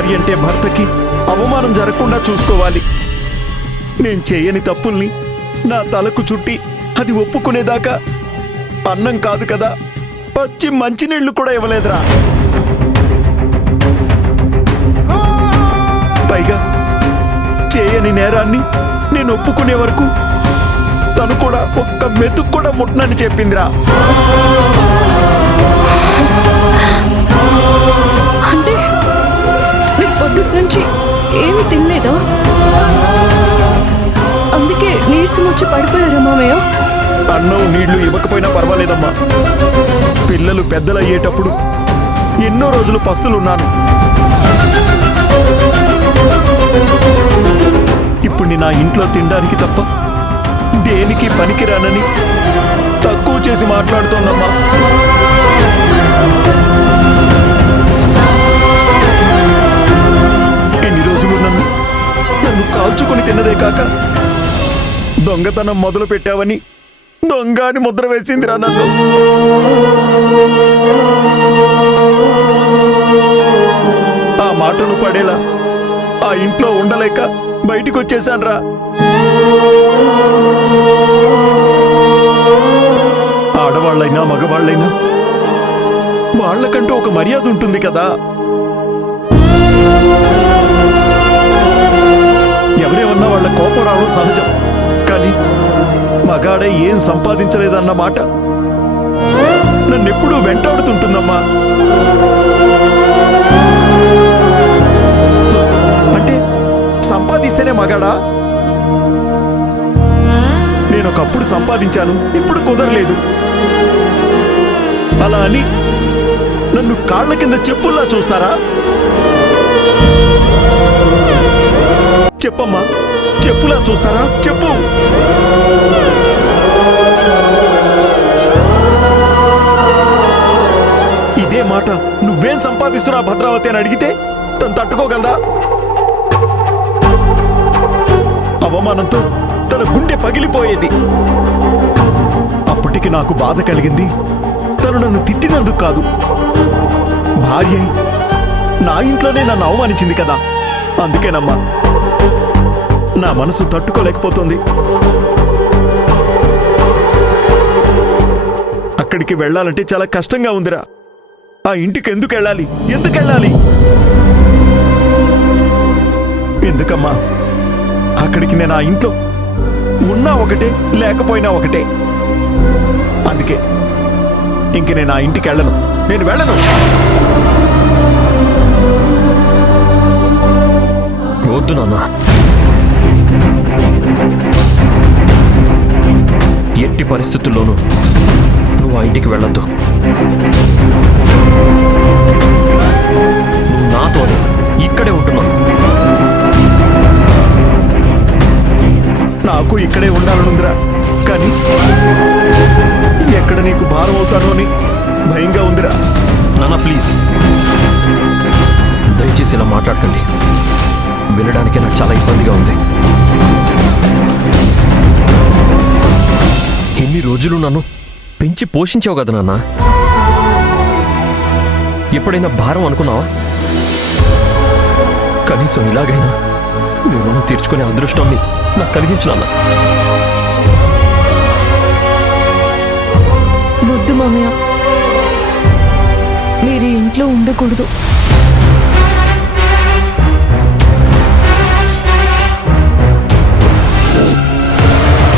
భార్య అంటే భర్తకి అవమానం జరగకుండా చూసుకోవాలి. నేను చేయని తప్పుల్ని నా తలకు చుట్టి అది ఒప్పుకునేదాకా అన్నం కాదు కదా, పచ్చి మంచినీళ్లు కూడా ఇవ్వలేదురా. పైగా చేయని నేరాన్ని నేను ఒప్పుకునే వరకు తను కూడా ఒక్క మెతుకు కూడా ముట్టనని చెప్పిందిరా. అంటే మీరు పొద్దుటి నుంచి ఏమి తినలేదా? అందుకే నీరసం వచ్చి పడిపోయారా మామయ్య? అన్నం నీళ్లు ఇవ్వకపోయినా పర్వాలేదమ్మా. పిల్లలు పెద్దలయ్యేటప్పుడు ఎన్నో రోజులు పస్తులున్నాను. ఇప్పుడు నా ఇంట్లో తినడానికి తప్ప దేనికి పనికిరానని తక్కువ చేసి మాట్లాడుతోందమ్మా. ఎన్ని రోజులు నన్ను కాల్చుకొని తిన్నదే కాక దొంగతనం మొదలు పెట్టావని దొంగ అని ముద్ర వేసిందిరా నన్ను. ఆ మాటలు పడేలా ఆ ఇంట్లో ఉండలేక బయటికి వచ్చేసాన్రా. ఆడవాళ్ళైనా మగవాళ్ళైనా వాళ్ళకంటూ ఒక మర్యాద ఉంటుంది కదా. ఎవరేమన్నా వాళ్ళ కోపం రావడం సహజం, కానీ మగాడే ఏం సంపాదించలేదన్న మాట నన్నెప్పుడూ వెంటాడుతుంటుందమ్మా. అంటే సంపాదిస్తేనే మగాడా? నేను ఒకప్పుడు సంపాదించాను, ఇప్పుడు కుదరలేదు. అలా అని నన్ను కాళ్ళ కింద చెప్పుల్లా చూస్తారా? చెప్పమ్మా, చెప్పులా చూస్తారా? చెప్పు. ఇదే మాట నువ్వేం సంపాదిస్తున్నా భద్రావతి అని అడిగితే తను తట్టుకోగలదా? అవమానంతో తన గుండె పగిలిపోయేది. అప్పటికి నాకు బాధ కలిగింది తను నన్ను తిట్టినందుకు కాదు, భార్య నా ఇంట్లోనే నన్ను అవమానించింది కదా, అందుకేనమ్మా. నా మనసు తట్టుకోలేకపోతుంది. అక్కడికి వెళ్ళాలంటే చాలా కష్టంగా ఉందిరా. ఆ ఇంటికి ఎందుకు వెళ్ళాలి? ఎందుకమ్మా? అక్కడికి నేను ఆ ఇంట్లో ఉన్నా ఒకటే, లేకపోయినా ఒకటే. అందుకే ఇంక నేను ఆ ఇంటికి వెళ్ళను. నేను వెళ్ళను. వద్దు నాన్న, ఎట్టి పరిస్థితుల్లోనూ నువ్వు ఆ ఇంటికి వెళ్ళొద్దు. నువ్వు నాతోనే ఇక్కడే ఉంటున్నావు. నాకు ఇక్కడే ఉండాలనుందిరా, కానీ ఎక్కడ నీకు భారం అవుతానో అని భయంగా ఉందిరా. నాన్న ప్లీజ్, దయచేసి ఇలా మాట్లాడకండి. వినడానికి నాకు చాలా ఇబ్బందిగా ఉంది. ఎన్ని రోజులు నన్ను పెంచి పోషించావు కదా నాన్న, ఎప్పుడైనా భారం అనుకున్నావా? కనీసం ఇలాగైనా నేను తీర్చుకునే అదృష్టాన్ని నాకు కలిగించు నాన్న. వద్దు మామయ్య, మీరు ఇంట్లో ఉండకూడదు.